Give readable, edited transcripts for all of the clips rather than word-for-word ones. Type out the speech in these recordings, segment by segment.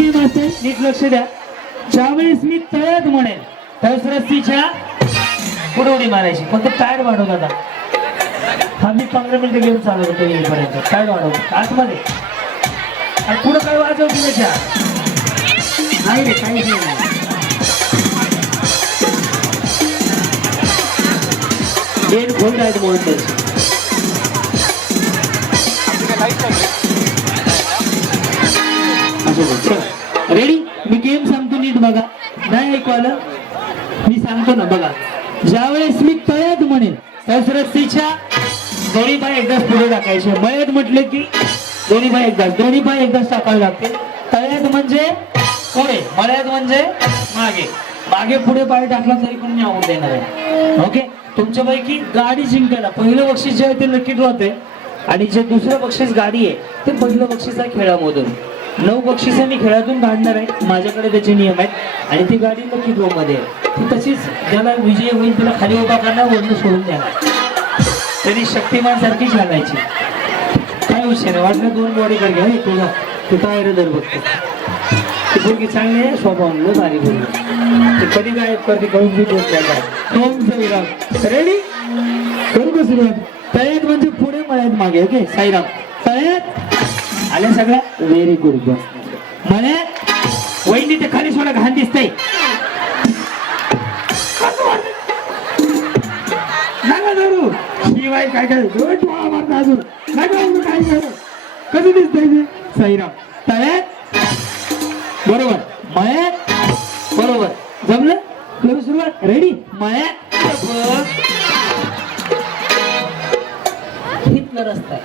Game असेल, नीट लक्ष द्या. ज्यावेळेस मी तळ्यात म्हणेन त्यावेळेस रस्सीच्या पुढे उडी मारायची, फक्त पॅड वाढवत आता. हा मी 15 मिनिटं गेम चालू होतो येईपर्यंत. पॅड वाढवतो आतमध्ये आणि पुढे काय वाजवतो त्याच्या नाही रे, काही नाही. गेम खोल आहेत म्हणून रेडी. मी गेम सांगतो नीट बघा. नाही ऐकू आलं मी सांगतो ना बघा. ज्यावेळेस मी तळ्यात म्हणेन त्यावेळेस रस्सीच्या दोन्ही पाय एकदाच पुढे टाकायचे. मळ्यात म्हटले की दोन्ही पाय एकदाच टाकावे लागतील. तळ्यात म्हणजे पुढे, मळ्यात म्हणजे मागे. मागे पुढे पाय टाकला तरी पण मी आवड देणार आहे. ओके. तुमच्यापैकी गाडी जिंकायला पहिलं बक्षीस जे आहे ते लकी ड्रॉ आहे आणि जे दुसरं बक्षीस गाडी आहे ते पहिलं बक्षीस आहे खेळामधून. 9 बक्षिसं मी खेळातून काढणार आहे. माझ्याकडे त्याचे नियम आहेत आणि ती गाडी लकी ड्रॉ मध्ये आहे. ती तशीच ज्याला विजय होईल त्याला खाली उभा करणार, वरून सोडून द्यायला. तरी शक्तिमान सारखी चालायची. काय विषय नाही. वाटलं 2 बॉडी कर घ्या. तुझा तू काय रे दर बघतो ती मुलगी चांगली आहे, स्वभाव भारी बोलली. कधी काय करते कळून बी बोलत नाही. रेडी करू का सुरुवात. तळ्यात म्हणजे पुढे, मळ्यात मागे. ओके. साईराम तळ्यात आल्या सगळ्या. Very good. मळ्यात वहिनी ते खाली सोडा, घाण दिसतंय. शिवाय काय काय अजून काय काय कसं दिसतंय साईराम. तळ्यात बरोबर, मळ्यात बरोबर. जमलं. करू सुरुवात. रेडी. मळ्यात हितला रस्ता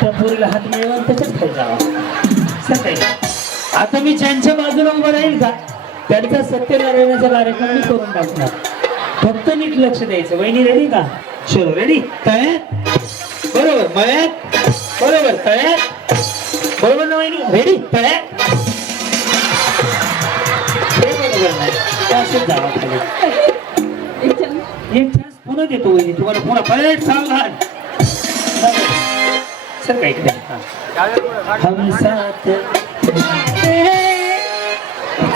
त्या पोरीला हात मिळवून त्याच्याच खाली जावा. सकाळी आता मी ज्यांच्या बाजूला उभं राहील का त्यांचा सत्यनारायणाचा कार्यक्रम मी करून टाकणार. फक्त नीट लक्ष द्यायचं. वहिनी रेडी का. चलो रेडी. तळ्यात बरोबर, मळ्यात बरोबर, तळ्यात बरोबर ना वहिनी. रेडी. तळ्यात जावा खाली. एक चान्स पुन्हा देतो वहिनी तुम्हाला. पुन्हा पळत सावधान. सर काही हम साथ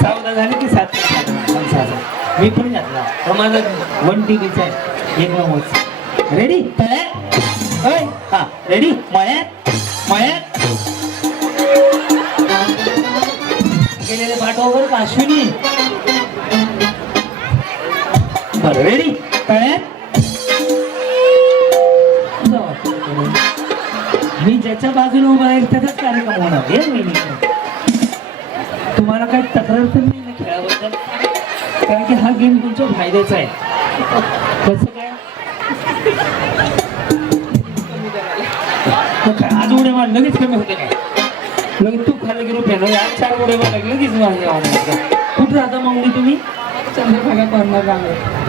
चौदा झाले की 7 मी पण घातला. माझा 1 TVचा आहे 1 नंबर. रेडी. तळ्यात हा. रेडी. मळ्यात गेलेले पाठवावर का अश्विनी. बरं. रेडी. तळ्यात मी ज्याच्या बाजूला उभा राहील त्याचाच कार्यक्रम होणार. तुम्हाला काही तक्रार तर नाही ना खेळाबद्दल, कारण की हा गेम तुमच्या फायद्याचा आहे. कसं काय आज उड्या मार लगेच कमी होते काय. लगेच तू खाली गेलो फेल. आज 4 उड्या मार लगेच माझ्या. कुठे राहता माऊली तुम्ही. चंद्रभागा कॉर्नर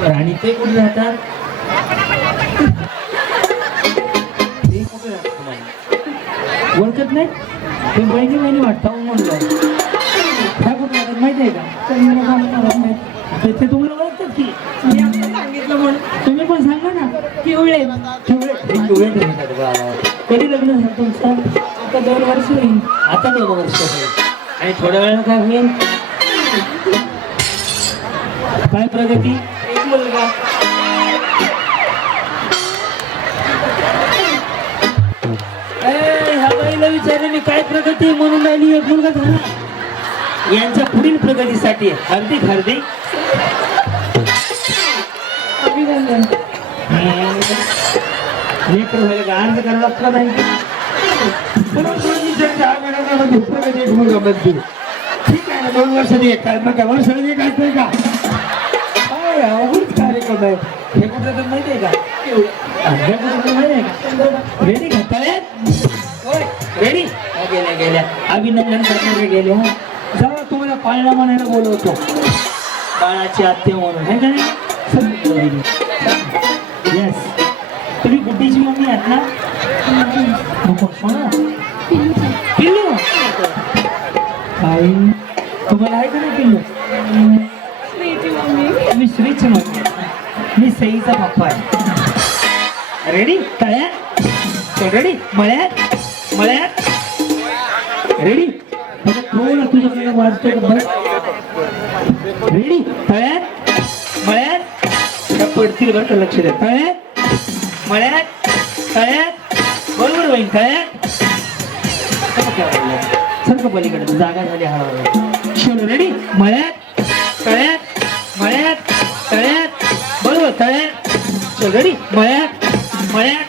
राणी. ते कुठे राहतात. ओळखत नाही ते. बहिणी वाटतं म्हणलं. काय कुठे राहतात माहिती आहे का. ते तुम्हाला ओळखतात की मी आपल्याला सांगितलं म्हणून तुम्ही पण सांगा ना. केवळे कधी लग्न झालं तुमचं. आता 2 वर्ष होईल. आता 2 वर्ष होईल आणि थोड्या वेळाला काय होईल. काय प्रगती. 1 मुलगा. ह्या बाईला विचारले मी काय प्रगती म्हणून राहिली. 1 मुलगा झाला. यांच्या पुढील प्रगतीसाठी हार्दिक अभिनंदन. अर्ज करायला लागला नाही. ठीक आहे ना. 2 वर्षांनी एक काय नका. वर्षांनी एक असतंय का. कार्यक्रम आहे हे. कुठं तर माहिती आहे का. माहिती आहे का. रेडी का. तळ्यात रेडी. गेल्या अभिनंदन करणारे गेले. हा जाऊ तुम्हाला पाळणा म्हणायला बोलवतो. बाळाची आत्या म्हणून आहे का नाही. येस. तुम्ही गुड्डीची मम्मी आहात ना. पिल्लू आई तुम्हाला आहे का नाही पिल्लू. मी श्रीची मम्मी. मी सईचा पप्पा आहे. रेडी. तळ्यात रेडी. मळ्यात रेडी. थोडं तुझ्याकडे वाजतोय का बस. रेडी तळ्यात मळ्यात त्या पडतील बरं का, लक्ष द्या. तळ्यात मळ्यात तळ्यात बरोबर होईल. तळ्यात सारखं पलीकडे जागा झाली हळूहळू. चलो रेडी मळ्यात तळ्यात मळ्यात तळ्यात बरोबर तळ्यात. चल रेडी मळ्यात मळ्यात.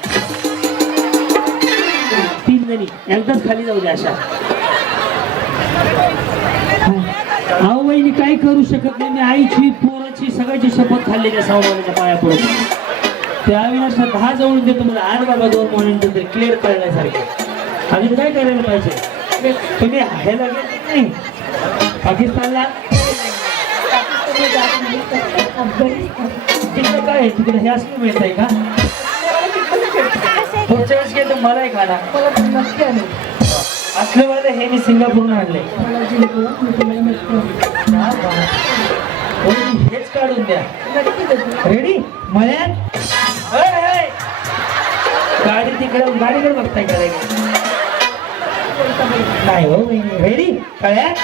3 जणी एकदाच खाली जाऊ द्या अशा. अहो वहिनी काही करू शकत नाही. मी आईची पोराची सगळ्याची शपथ खाल्ली त्या सावबाबाच्या पाया पडून. त्या अविनाशला 10 जवळून देतो मला. आज बाबा 2 मॉर्निंग तरी क्लिअर करण्यासारखे. आणि काय करायला पाहिजे तुम्ही ह्याला गेले नाही पाकिस्तानला. तिकडे काय आहे तिकडे हे असं मिळत आहे का. पुढच्या वेळेस गेलो मला एक आला असले वाले हे मी सिंगापूरला आणले. हेच काढून द्या. रेडी मळ्यात गाडी तिकडे गाडीकडे बघताय करायला नाही हो. रेडी तळ्यात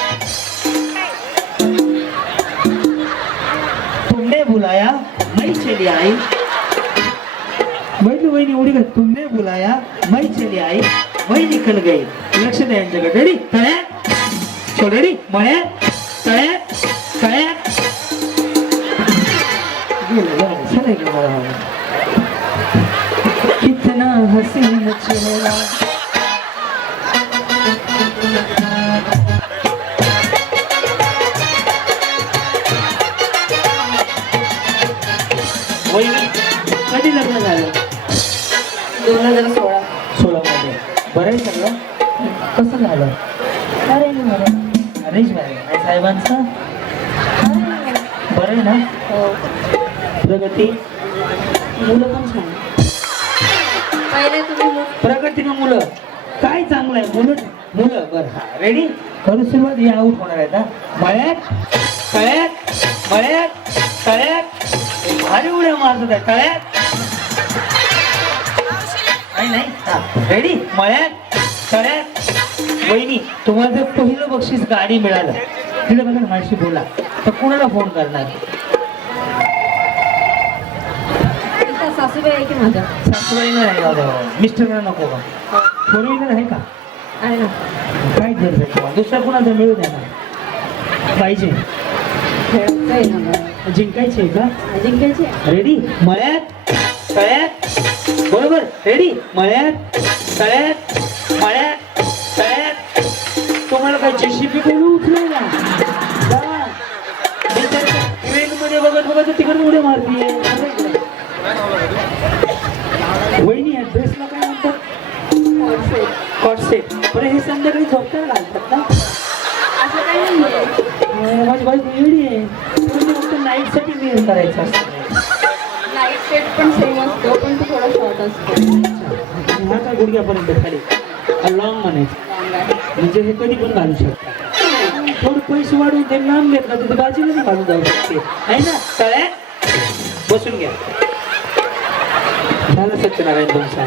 तुमने बुलाया मैं चली आई. वहिनी वहिनी उडी कर. तुमने बुलाया मैं चली आई वही निकल गई. लक्ष द्या यांच्याकडे. रेडी तळ्यात चल रेडी मळ्यात तळ्यात तळ्यात कितना हसीन चेहरा. कधी लग्न झालं. 2016. 16 मध्ये. बरं आहे सगळं. कसं झालं. अरेंज मॅरेज साहेबांचं. बरं आहे ना. प्रगती मुलं पण छान. पहिले तुम्ही प्रगती का मुलं काय चांगलं आहे. मुलं मुलं बरं. हा रेडी करू सुरुवात. हे आऊट होणार आहे. मळ्यात तळ्यात मळ्यात तळ्यात भारी उड्या मारतात आहे. तळ्यात नाही नाही. हा रेडी मळ्यात तळ्यात. वहिनी तुम्हाला जर पहिलं बक्षीस गाडी मिळालं तिला बघा माझ्याशी बोला तर कोणाला फोन करणार. सासूबाई आहे की माझ्या. सासूबाईला नाही मिस्टरला नको का. 4 व्हीलर आहे का. आहे ना. काय गरज आहे तुम्हाला. दुसरा कोणाचा मिळू द्या ना. पाहिजे जिंकायचे आहे का. जिंकायचे. रेडी मळ्यात तळ्यात बरोबर. रेडी मळ्यात तळ्यात मळ्यात तळ्यात. तुम्हाला काय जेसीबी बोलू उचलू ना. मध्ये बघत बघत तिकडे उड्या मारतीये. वहिनी ड्रेसला काय म्हणतात. कॉटसेट. बरं हे संध्याकाळी झोपताना घालतात ना. असं काही नाही. माझी बाई वेळी आहे. फक्त नाईट साठी वेअर करायचं असतं. लाईट सेट पण सेम असतो पण तो थोडा शॉर्ट असतो. हा काय गुडघ्यापर्यंत खाली लॉंग म्हणायचं. म्हणजे हे कधी पण घालू शकता. थोडं पैसे वाढवून ते लांब घेतला तर बाजूला घालून जाऊ शकते आहे ना. तळ्यात बसून घ्या. झालं सत्यनारायण तुमचा.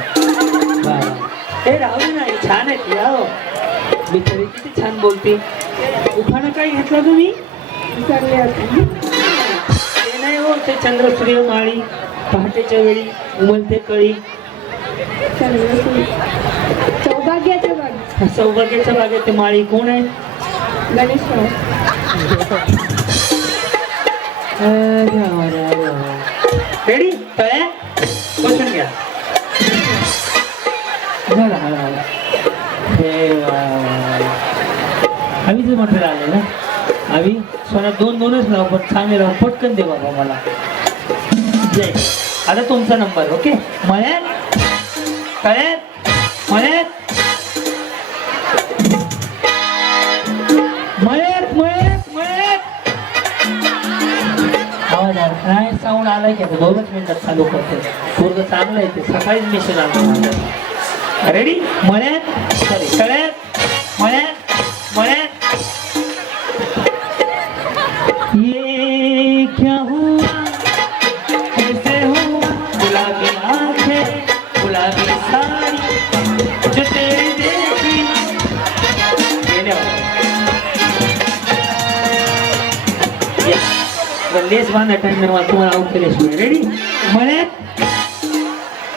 हे राहू नाही छान आहे. या बिचारी किती छान बोलते. उखाणा काय घेतला तुम्ही. ते नाही हो. ते चंद्रसूर्य माळी पहाटेच्या वेळी उमलते कळी. सौभाग्याच्या बाग. सौभाग्याच्या बागेत ते माळी कोण आहे. गणेश. रेडी तळ्यात बसून घ्या. आम्हीच म्हटलं आले ना. आम्ही सोना 2-2च लाव पण चांगले लाव. पटकन दे बाबा मला. जय. आता तुमचा नंबर. ओके मळ्यात तळ्यात मळ्यात मळ्यात मळ्यात मळ्यात. आवाज आला काय. साऊंड आलाय की आता 2च मिनिटात चालू करते. पूर्ण चांगलं आहे ते. सकाळीच मेसेज आला. रेडी मळ्यात सॉरी तळ्यात मळ्यात मळ्यात. ये क्या हुआ कैसे हुआ. गुलाबी आंखें गुलाबी साड़ी जो तेरी देखी. पण लेस बांधा टाइम नाही तुम्हाला आउट केल्याशिवाय. रेडी मळ्यात,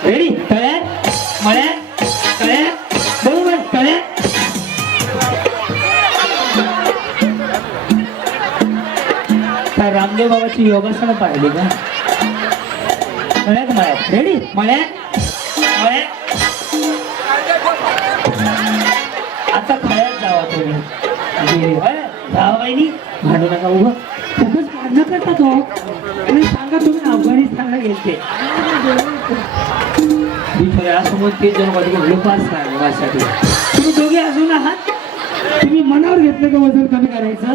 रेडी तळ्यात, मळ्यात, तळ्यात, बरोबर तळ्यात. काय रामदेव बाबाची योगासनं पाहिली का? मळ्यात मळ्यात, रेडी मळ्यात, मळ्यात. आता खळ्यात जावा तुम्ही. जावा बाईनी भांडू नका उभं खूपच काढणं करता तो. आणि सांगा तुम्ही अफगाणिस्तानला गेलते असं ते जण पास माझ्यासाठी. तुम्ही दोघे अजून आहात. तुम्ही मनावर घेतलं का वजन कमी करायचं?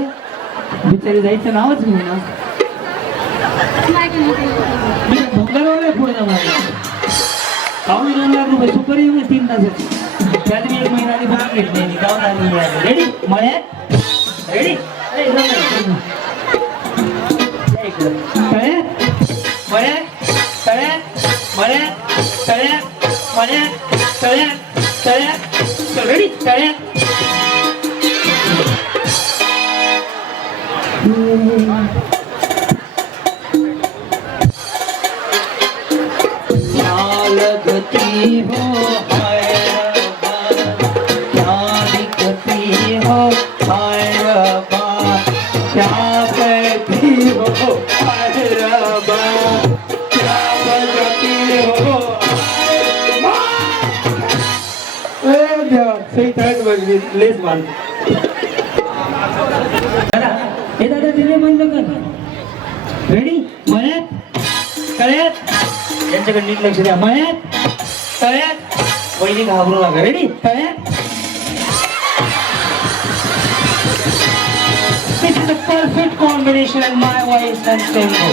बिचारी जायचं नावच घेऊ ना. भंगारवाला पुढे जाणार पाहून 2 लाख रुपये सुपारी 3 तासाची. त्यात मी 1 महिन्याने भाग घेतले गावात आली मिळाली. रेडी मळ्यात, रेडी तळ्यात, मळ्यात, तळ्यात, मळ्यात, तळ्यात, मळ्यात, तळ्यात, तळ्यात, रेडी तळ्यात. लगती हो हाय रब्बा, क्या दिखती हो हाय रब्बा, क्या कहती हो हाय रब्बा, क्या बजती हो हाय देवा. सही तळ्यात बघली लेस बांध. हे दादा दिले बंद कर. रेडी मळ्यात, तळ्यात, यांच्याकडे नीट लक्ष द्या. मळ्यात, तळ्यात, वहिनी घाबरू नका. रेडी तळ्यात. This is a perfect combination and my voice and tempo.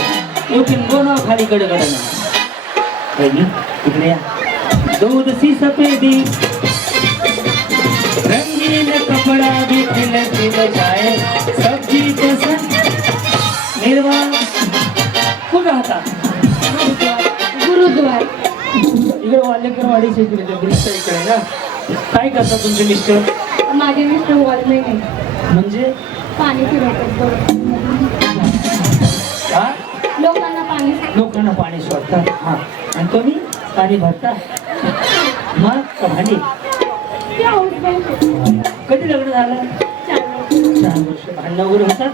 You can go now खाली कडे कडे ना. वहिनी इकडे या. दूध सी सफेदी रंगीन कपड़ा भी खिल खिल जाए, सब्जी पसंद निर्वाण. कुठं राहता? गुरुद्वार. इकडे वालेकरवाडीच्या इकडे ब्रिजच्या इकडे ना. काय करतात तुमचे मिस्टर? माझे मिस्टर वॉलमेन आहे. म्हणजे पाणी फिरवतात हा लोकांना पाणी सोडतात. हा आणि तुम्ही पाणी भरता मग का भांडी? ते हाऊसवाईफ आहे. कधी लग्न झालं? 4 वर्ष. भांडणं वगैरे होतात?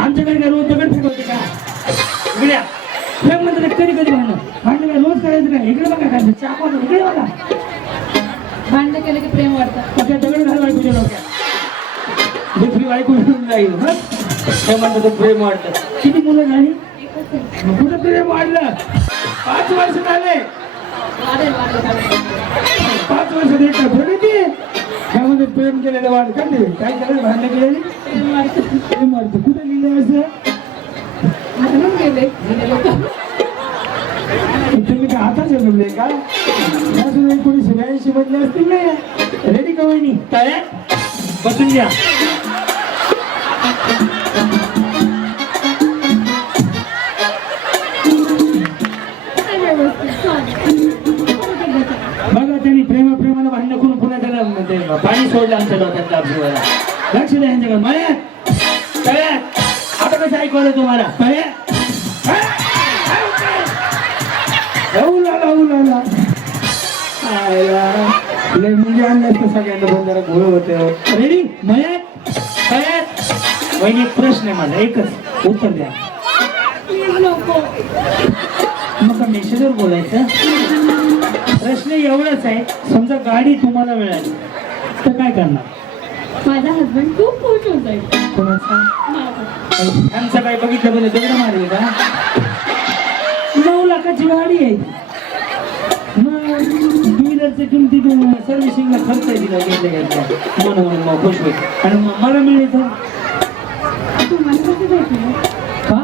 आमच्याकडे काय रोज दगड फेकवते का? इकडे फेक म्हणतात कधी कधी भांडणं. भांडणं काय रोज करायचं काय? इकडे बघा काय चाकू इकडे बघा. भांडण केलं की प्रेम वाढतं. त्या दगड घाल बायकोच्या डोक्यात. दुसरी बायको घेऊन जाईल. हे म्हणतात प्रेम वाढतं. किती मुलं झाली? कुठं प्रेम वाढलं? 5 वर्ष झाले. 5 वर्ष देतात थोडी ते. त्यामध्ये प्रेम केलेलं वाढ का ते? काय केलं? भांडणं केलेली प्रेम वाढतं. कुठं लिहिलं असं? म्हणून गेले तुम्ही काय आता जन्मले का? त्यासुद्धा 1982 मधले असतील ना. रेडी का वहिनी? तळ्यात बसून द्या. बघा त्यांनी प्रेमानं भांडणं करून पुन्हा त्याला पाणी सोडलं आमच्या डोक्यात लाभूला. लक्ष द्या यांच्याकडे. मळ्यात, तळ्यात. आता कसं ऐकवलं तुम्हाला? तळ्यात म्हणजे आणलं असतं सगळ्यांना बंधारा घोळ होते. रेडी मळ्यात, तळ्यात. वहिनी एक प्रश्न आहे माझा, एकच उत्तर द्या. मग मेसेजवर बोलायचं. प्रश्न एवढाच आहे, समजा गाडी तुम्हाला मिळाली तर काय करणार? माझा हसबंड खूप खुश होत आहे. कोणाचा? माझा. आमचं काय बघितलं बोल दगड मारले का? 9 लाखाची गाडी आहे. मग 2 व्हीलरच्या किमतीतून सर्व्हिसिंगला खर्च आहे तिला घेतल्या म्हणून मग खुश होईल. आणि मग मला मिळेल तर तुम्हाला कसं भेटलं? का?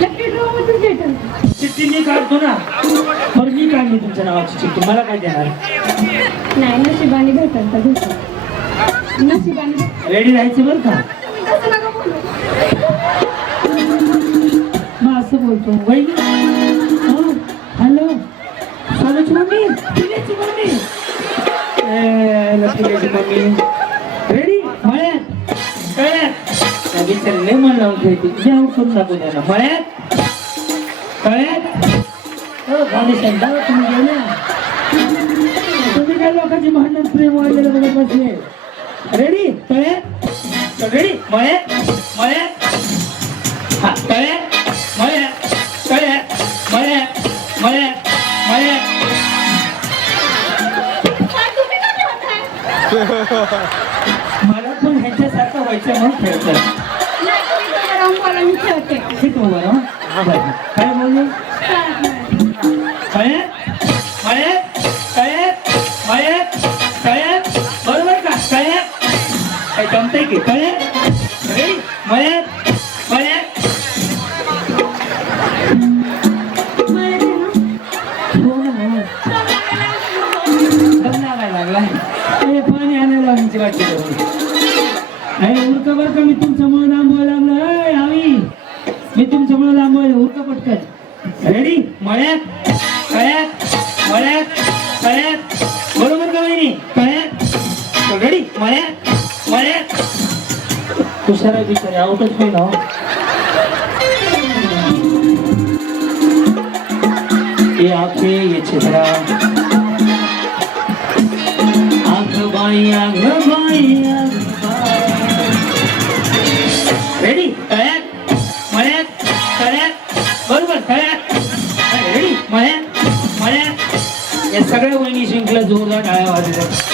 लकी ड्रॉ मध्येच भेटेल. चिठ्ठी मी काढतो ना. बरं मी काढली तुमच्या नावाची चिठ्ठी, मला काय देणार? नाही, नशिबाने भेटेल तर भेटेल. नशिबाने. रेडी राहायचं बरं का? तसं नका बोलू. मग असं बोलतो वहिनी. हॅलो सालूची मम्मी, पिल्याची मम्मी, पिल्याची मम्मी. रेडी मळ्यात, तळ्यात, विचारले मन लावून खेळते जे आऊट करून टाकू द्यायला मळ्यात कळ्यात हो फाउंडेशन दावा तुम्ही गेले तुम्ही काय लोकांची भांडण प्रेम वाढलेलं बघत बसले रेडी कळ्यात रेडी मळ्यात मळ्यात हा कळ्यात मळ्यात कळ्यात मळ्यात मळ्यात मळ्यात मला पण ह्याच्यासारखं व्हायचं म्हणून खेळतं किती उभा काय बोलू मळ्यात मळ्यात कळ्यात मळ्यात कळ्यात बरोबर का कळ्यात काय जमतंय की कळ्यात रेडी मळ्यात मळ्यात पाणी आणायला आमची वाटते उरका बरं का मी तुमचं मुळे लांबवायला लागलं आम्ही मी तुमचं मुळे लांबवायला उरका पटकन रेडी मळ्यात कळ्यात मळ्यात कळ्यात बरोबर का वहिनी कळ्यात रेडी मळ्यात मळ्यात तुषारा बिचारे आउटच नाही ना ये आखे ये चित्रा रेडी कळ्यात मळ्यात कळ्यात बरोबर कळ्यात रेडी मळ्यात मळ्यात या सगळ्या वहिनी जिंकल्या जोरदार टाळ्या वाजल्या